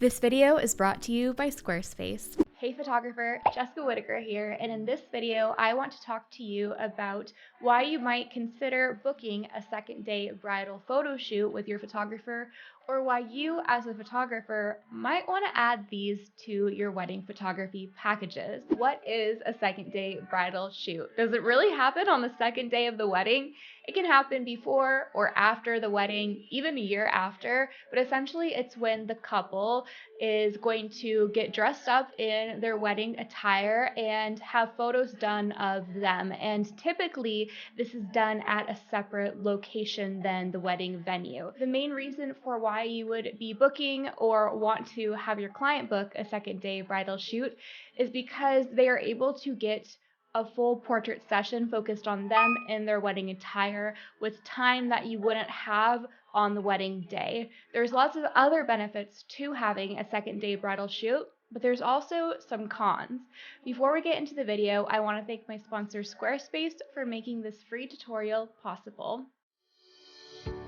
This video is brought to you by Squarespace. Hey photographer, Jessica Whitaker here, and in this video I want to talk to you about why you might consider booking a second day bridal photo shoot with your photographer, or why you as a photographer might want to add these to your wedding photography packages. What is a second day bridal shoot? Does it really happen on the second day of the wedding? It can happen before or after the wedding, even a year after, but essentially it's when the couple is going to get dressed up in their wedding attire and have photos done of them. And typically this is done at a separate location than the wedding venue. The main reason for why you would be booking or want to have your client book a second day bridal shoot is because they are able to get a full portrait session focused on them in their wedding attire with time that you wouldn't have on the wedding day. There's lots of other benefits to having a second day bridal shoot, but there's also some cons. Before we get into the video, I want to thank my sponsor Squarespace for making this free tutorial possible.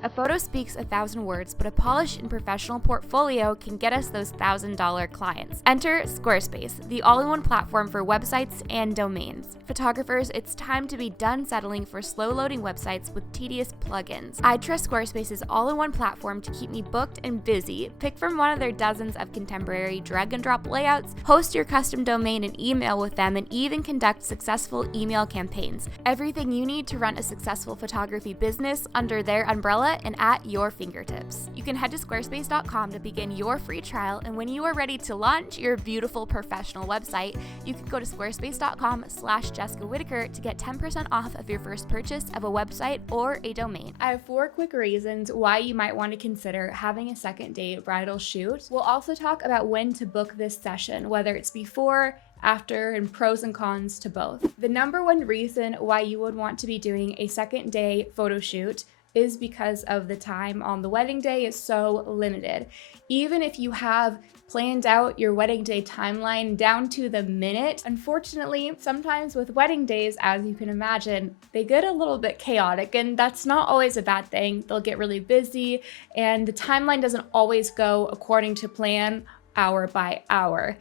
A photo speaks 1,000 words, but a polished and professional portfolio can get us those $1,000 clients. Enter Squarespace, the all-in-one platform for websites and domains. Photographers, it's time to be done settling for slow-loading websites with tedious plugins. I trust Squarespace's all-in-one platform to keep me booked and busy. Pick from one of their dozens of contemporary drag-and-drop layouts, host your custom domain and email with them, and even conduct successful email campaigns. Everything you need to run a successful photography business under their umbrella and at your fingertips. You can head to squarespace.com to begin your free trial, and when you are ready to launch your beautiful professional website, you can go to squarespace.com/Jessica Whitaker to get 10% off of your first purchase of a website or a domain. I have 4 quick reasons why you might want to consider having a second day bridal shoot. We'll also talk about when to book this session, whether it's before, after, and pros and cons to both. The number one reason why you would want to be doing a second day photo shoot is because of the time on the wedding day is so limited. Even if you have planned out your wedding day timeline down to the minute, unfortunately, sometimes with wedding days, as you can imagine, they get a little bit chaotic, and that's not always a bad thing. They'll get really busy, and the timeline doesn't always go according to plan, hour by hour.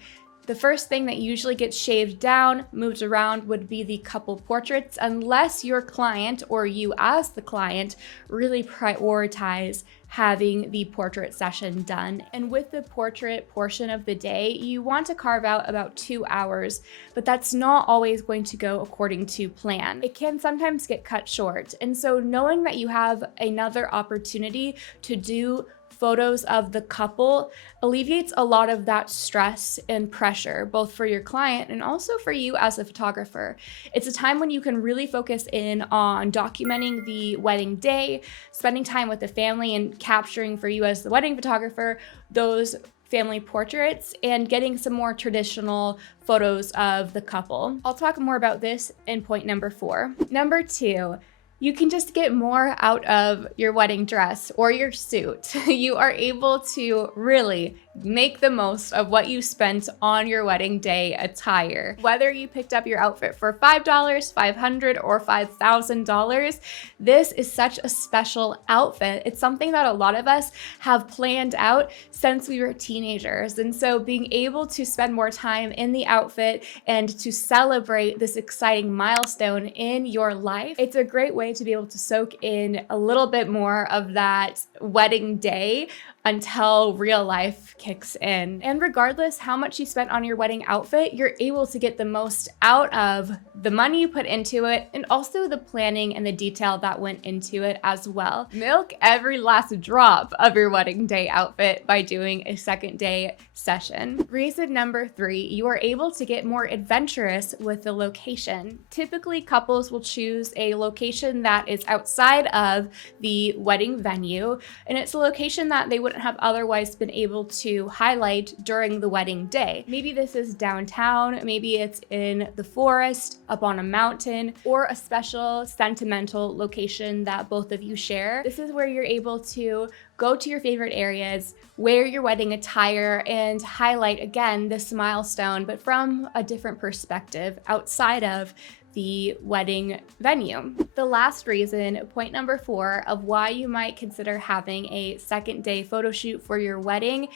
The first thing that usually gets shaved down, moved around, would be the couple portraits, unless your client or you as the client really prioritize having the portrait session done. And with the portrait portion of the day, you want to carve out about 2 hours, but that's not always going to go according to plan. It can sometimes get cut short. And so knowing that you have another opportunity to do photos of the couple alleviates a lot of that stress and pressure, both for your client and also for you as a photographer. It's a time when you can really focus in on documenting the wedding day, spending time with the family, and capturing for you as the wedding photographer those family portraits and getting some more traditional photos of the couple. I'll talk more about this in point number 4. Number 2, you can just get more out of your wedding dress or your suit. You are able to really make the most of what you spent on your wedding day attire. Whether you picked up your outfit for $5, $500, or $5,000, this is such a special outfit. It's something that a lot of us have planned out since we were teenagers. And so being able to spend more time in the outfit and to celebrate this exciting milestone in your life, it's a great way to be able to soak in a little bit more of that wedding day until real life kicks in. And regardless how much you spent on your wedding outfit, you're able to get the most out of the money you put into it and also the planning and the detail that went into it as well. Milk every last drop of your wedding day outfit by doing a second day session. Reason number 3, you are able to get more adventurous with the location. Typically, couples will choose a location that is outside of the wedding venue, and it's a location that they wouldn't have otherwise been able to highlight during the wedding day. Maybe this is downtown, maybe it's in the forest, up on a mountain, or a special sentimental location that both of you share. This is where you're able to go to your favorite areas, wear your wedding attire, and highlight again this milestone, but from a different perspective outside of the wedding venue. The last reason, point number 4, of why you might consider having a second day photo shoot for your wedding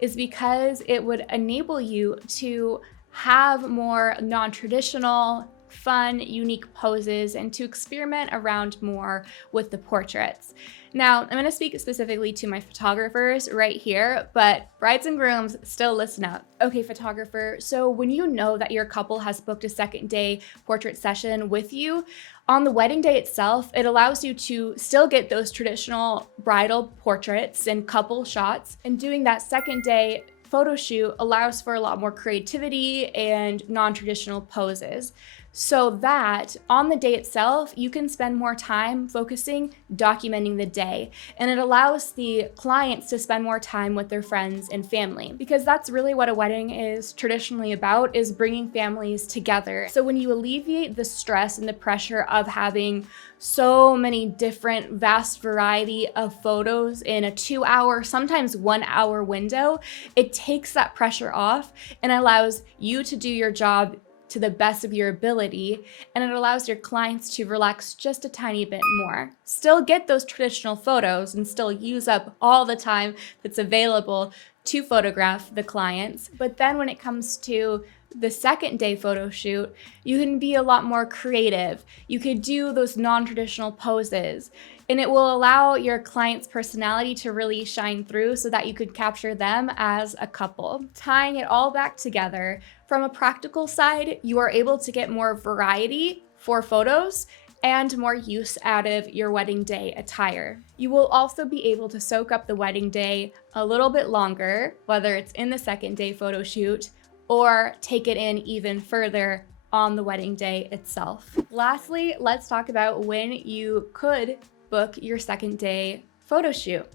is because it would enable you to have more non-traditional, fun, unique poses and to experiment around more with the portraits. Now, I'm going to speak specifically to my photographers right here, but brides and grooms, still listen up. Okay, photographer, so when you know that your couple has booked a second day portrait session with you, on the wedding day itself, it allows you to still get those traditional bridal portraits and couple shots, and doing that second day photo shoot allows for a lot more creativity and non-traditional poses, so that on the day itself, you can spend more time focusing, documenting the day. And it allows the clients to spend more time with their friends and family, because that's really what a wedding is traditionally about, is bringing families together. So when you alleviate the stress and the pressure of having so many different vast variety of photos in a 2-hour, sometimes 1-hour window, it takes that pressure off and allows you to do your job to the best of your ability, and it allows your clients to relax just a tiny bit more. Still get those traditional photos and still use up all the time that's available to photograph the clients. But then when it comes to the second day photo shoot, you can be a lot more creative. You could do those non-traditional poses, and it will allow your client's personality to really shine through so that you could capture them as a couple. Tying it all back together, from a practical side, you are able to get more variety for photos and more use out of your wedding day attire. You will also be able to soak up the wedding day a little bit longer, whether it's in the second day photo shoot or take it in even further on the wedding day itself. Lastly, let's talk about when you could book your second day photo shoot.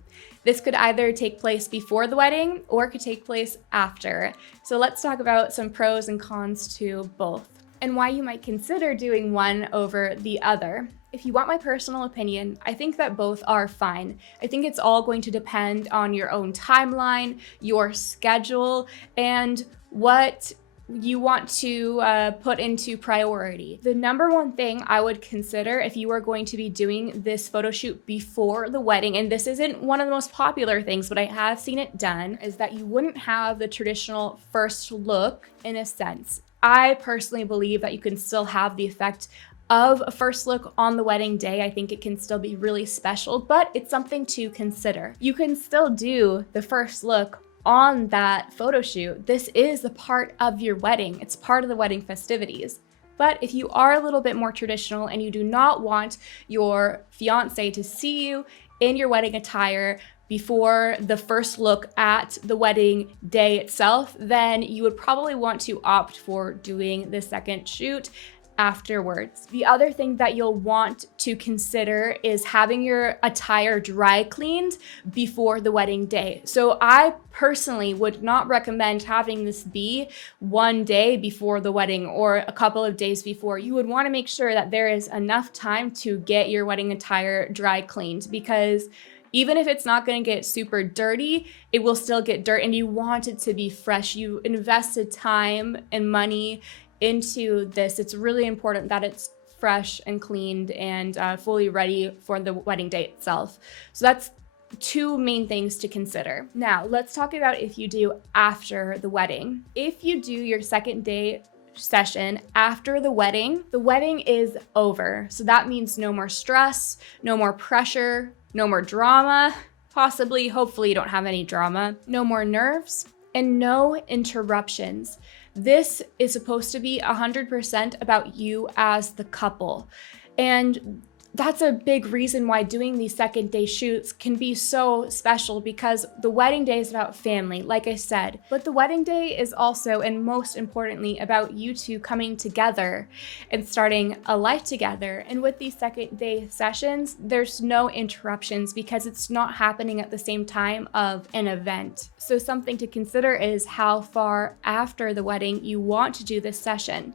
This could either take place before the wedding or it could take place after. So let's talk about some pros and cons to both and why you might consider doing one over the other. If you want my personal opinion, I think that both are fine. I think it's all going to depend on your own timeline, your schedule, and what you want to put into priority. The number one thing I would consider if you are going to be doing this photo shoot before the wedding, and this isn't one of the most popular things, but I have seen it done, is that you wouldn't have the traditional first look in a sense. I personally believe that you can still have the effect of a first look on the wedding day. I think it can still be really special, but it's something to consider. You can still do the first look on that photo shoot. This is a part of your wedding. It's part of the wedding festivities. But if you are a little bit more traditional and you do not want your fiance to see you in your wedding attire before the first look at the wedding day itself, then you would probably want to opt for doing the second shoot afterwards. The other thing that you'll want to consider is having your attire dry cleaned before the wedding day. So I personally would not recommend having this be one day before the wedding or a couple of days before. You would want to make sure that there is enough time to get your wedding attire dry cleaned, because even if it's not going to get super dirty, it will still get dirt, and you want it to be fresh. You invested time and money into this. It's really important that it's fresh and cleaned and fully ready for the wedding day itself. So that's two main things to consider. Now, let's talk about if you do after the wedding. If you do your second day session after the wedding is over. So that means no more stress, no more pressure, no more drama, possibly, hopefully you don't have any drama, no more nerves, and no interruptions. This is supposed to be 100% about you as the couple. And that's a big reason why doing these second day shoots can be so special, because the wedding day is about family, like I said, but the wedding day is also, and most importantly, about you two coming together and starting a life together. And with these second day sessions, there's no interruptions because it's not happening at the same time of an event. So something to consider is how far after the wedding you want to do this session.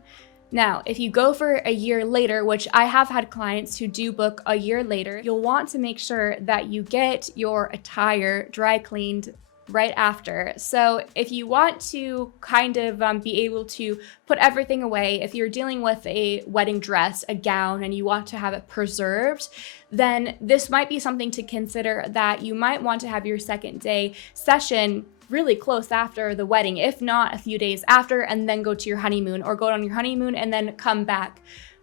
Now, if you go for a year later, which I have had clients who do book a year later, you'll want to make sure that you get your attire dry cleaned right after. So if you want to kind of be able to put everything away, if you're dealing with a wedding dress, a gown, and you want to have it preserved, then this might be something to consider, that you might want to have your second day session really close after the wedding, if not a few days after, and then go to your honeymoon, or go on your honeymoon and then come back.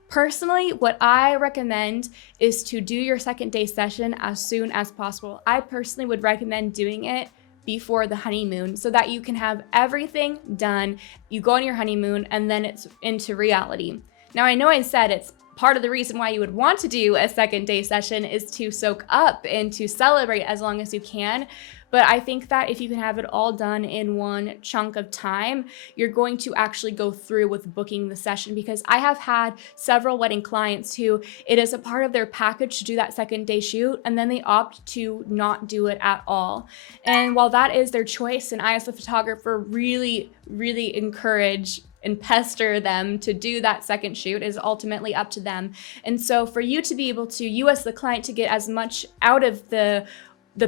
Personally, what I recommend is to do your second day session as soon as possible. I personally would recommend doing it before the honeymoon so that you can have everything done. You go on your honeymoon and then it's into reality. Now, I know I said it's part of the reason why you would want to do a second day session is to soak up and to celebrate as long as you can. But I think that if you can have it all done in one chunk of time, you're going to actually go through with booking the session, because I have had several wedding clients who it is a part of their package to do that second day shoot, and then they opt to not do it at all. And while that is their choice, and I as a photographer really encourage and pester them to do that second shoot, is ultimately up to them. And so for you to be able to, you as the client, to get as much out of the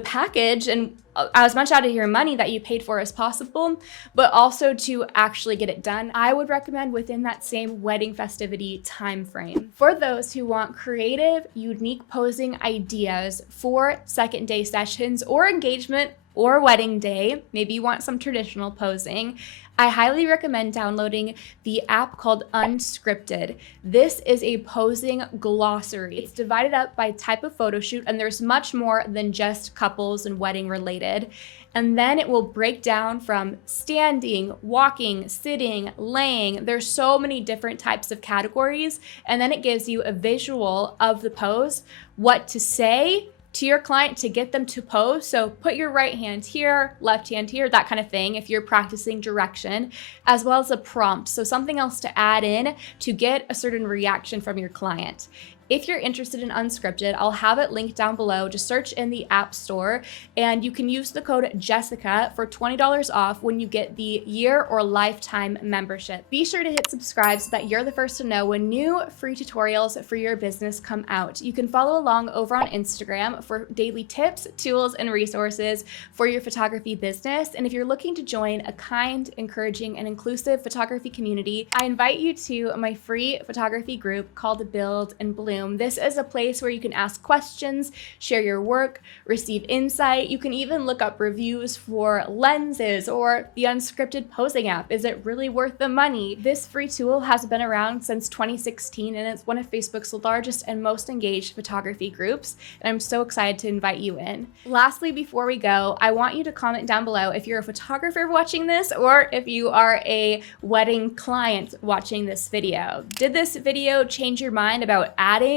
package and as much out of your money that you paid for as possible, but also to actually get it done, I would recommend within that same wedding festivity time frame. For those who want creative, unique posing ideas for second day sessions or engagement or wedding day, maybe you want some traditional posing, I highly recommend downloading the app called Unscripted. This is a posing glossary. It's divided up by type of photo shoot, and there's much more than just couples and wedding related. And then it will break down from standing, walking, sitting, laying. There's so many different types of categories. And then it gives you a visual of the pose, what to say to your client to get them to pose. So put your right hand here, left hand here, that kind of thing, if you're practicing direction, as well as a prompt. So something else to add in to get a certain reaction from your client. If you're interested in Unscripted, I'll have it linked down below. Just search in the App Store, and you can use the code Jessica for $20 off when you get the year or lifetime membership. Be sure to hit subscribe so that you're the first to know when new free tutorials for your business come out. You can follow along over on Instagram for daily tips, tools, and resources for your photography business. And if you're looking to join a kind, encouraging, and inclusive photography community, I invite you to my free photography group called Build and Bloom. This is a place where you can ask questions, share your work, receive insight. You can even look up reviews for lenses or the Unscripted posing app. Is it really worth the money? This free tool has been around since 2016, and it's one of Facebook's largest and most engaged photography groups. And I'm so excited to invite you in. Lastly, before we go, I want you to comment down below if you're a photographer watching this or if you are a wedding client watching this video. Did this video change your mind about adding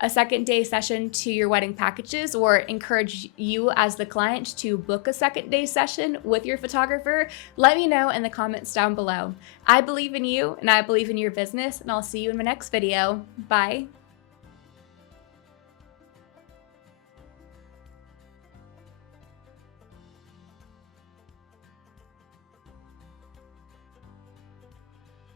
a second day session to your wedding packages, or encourage you as the client to book a second day session with your photographer? Let me know in the comments down below. I believe in you and I believe in your business, and I'll see you in my next video. Bye.